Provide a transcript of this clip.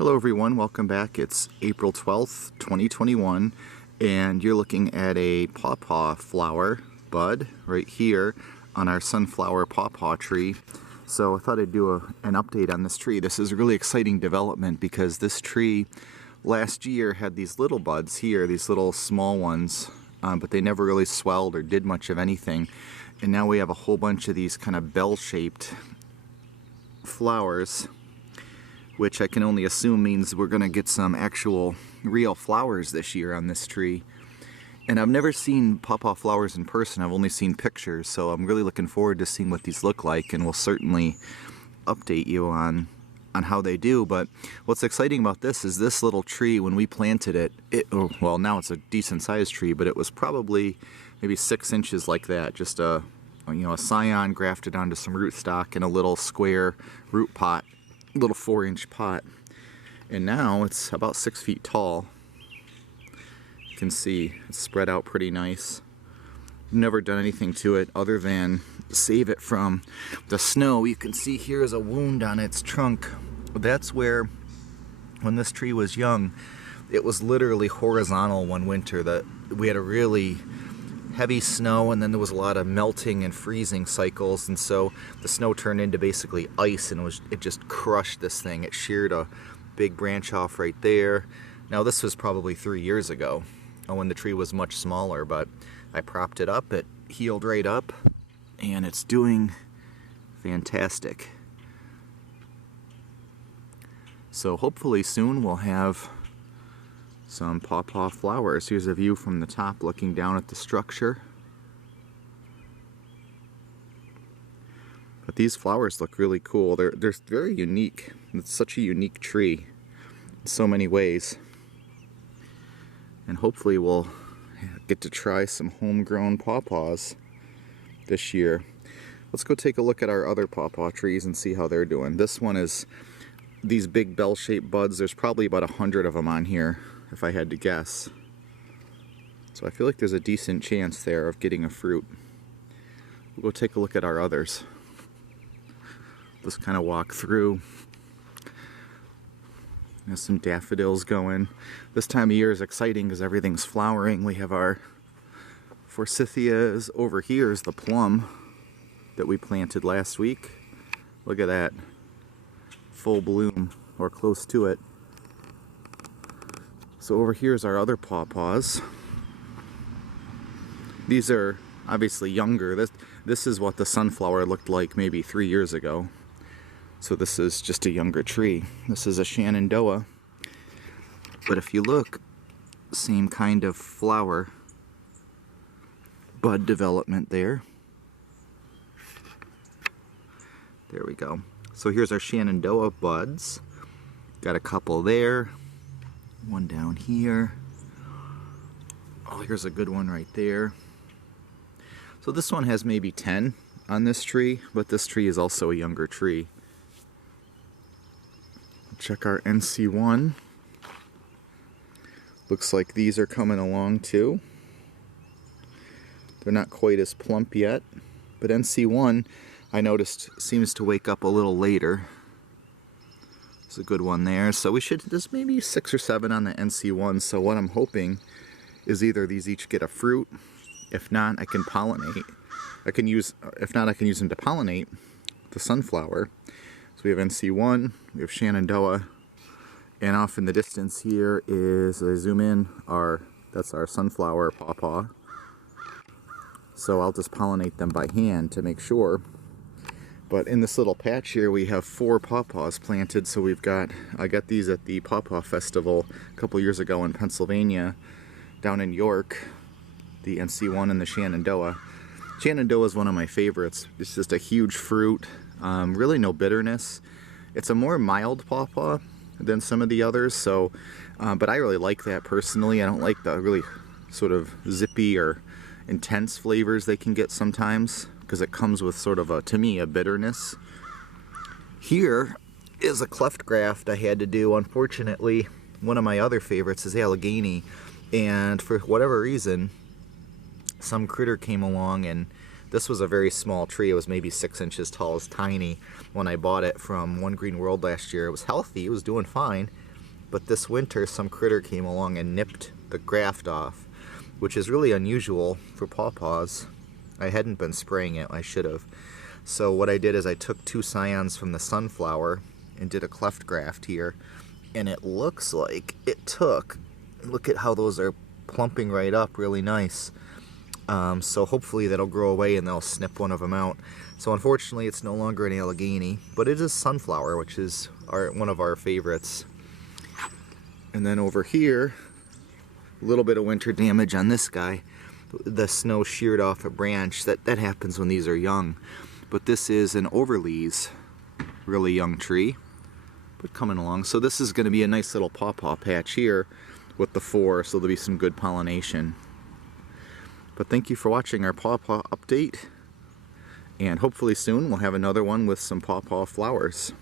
Hello everyone, welcome back. It's April 12th, 2021, and you're looking at a pawpaw flower bud right here on our sunflower pawpaw tree. So I thought I'd do an update on this tree. This is a really exciting development because this tree last year had these little buds here, these little small ones, but they never really swelled or did much of anything. And now we have a whole bunch of these kind of bell-shaped flowers, which I can only assume means we're going to get some actual real flowers this year on this tree. And I've never seen pawpaw flowers in person, I've only seen pictures, so I'm really looking forward to seeing what these look like, and we'll certainly update you on how they do. But what's exciting about this is this little tree, when we planted it, well, now it's a decent sized tree, but it was probably maybe 6 inches like that, just a scion grafted onto some rootstock in a little square root pot, little 4-inch pot, and now it's about 6 feet tall. You can see it's spread out pretty nice. Never done anything to it other than save it from the snow. You can see here is a wound on its trunk. That's where, when this tree was young, it was literally horizontal one winter. That we had a really heavy snow, and then there was a lot of melting and freezing cycles, and so the snow turned into basically ice, and it just crushed this thing. It sheared a big branch off right there. Now this was probably 3 years ago when the tree was much smaller, but I propped it up, it healed right up, and it's doing fantastic. So hopefully soon we'll have some pawpaw flowers. Here's a view from the top looking down at the structure. But these flowers look really cool. They're very unique. It's such a unique tree in so many ways. And hopefully we'll get to try some homegrown pawpaws this year. Let's go take a look at our other pawpaw trees and see how they're doing. This one is these big bell-shaped buds. There's probably about 100 of them on here, if I had to guess. So I feel like there's a decent chance there of getting a fruit. We'll go take a look at our others. Just kind of walk through. There's some daffodils going. This time of year is exciting because everything's flowering. We have our forsythias. Over here is the plum that we planted last week. Look at that. Full bloom, or close to it. So over here is our other pawpaws. These are obviously younger. This is what the sunflower looked like maybe 3 years ago. So this is just a younger tree. This is a Shenandoah. But if you look, same kind of flower bud development there. There we go. So here's our Shenandoah buds. Got a couple there. One down here. Oh, here's a good one right there. So this one has maybe 10 on this tree, but this tree is also a younger tree. Check our NC1. Looks like these are coming along too. They're not quite as plump yet, but NC1, I noticed, seems to wake up a little later. There's a good one there. So there's maybe 6 or 7 on the NC1. So what I'm hoping is either these each get a fruit. If not, I can pollinate. If not, I can use them to pollinate the sunflower. So we have NC1, we have Shenandoah, and off in the distance here is, as I zoom in, that's our sunflower pawpaw. So I'll just pollinate them by hand to make sure. But in this little patch here we have 4 pawpaws planted. So I got these at the Pawpaw Festival a couple years ago in Pennsylvania, down in York, the NC1 and the Shenandoah. Shenandoah is one of my favorites. It's just a huge fruit, really no bitterness. It's a more mild pawpaw than some of the others, so but I really like that personally. I don't like the really sort of zippy or intense flavors they can get sometimes, because it comes with sort of to me, a bitterness. Here is a cleft graft I had to do. Unfortunately, one of my other favorites is Allegheny, and for whatever reason, some critter came along, and this was a very small tree. It was maybe 6 inches tall. It was tiny when I bought it from One Green World last year. It was healthy, it was doing fine, but this winter some critter came along and nipped the graft off, which is really unusual for pawpaws. I hadn't been spraying it, I should have. So what I did is I took 2 scions from the sunflower and did a cleft graft here, and it looks like it took. Look at how those are plumping right up, really nice. So hopefully that'll grow away and they'll snip one of them out. So unfortunately it's no longer an Allegheny, but it is sunflower, which is one of our favorites. And then over here, a little bit of winter damage on this guy. The snow sheared off a branch. That happens when these are young. But this is an overleas, really young tree, but coming along. So this is going to be a nice little pawpaw patch here with the 4, so there'll be some good pollination. But thank you for watching our pawpaw update, and hopefully soon we'll have another one with some pawpaw flowers.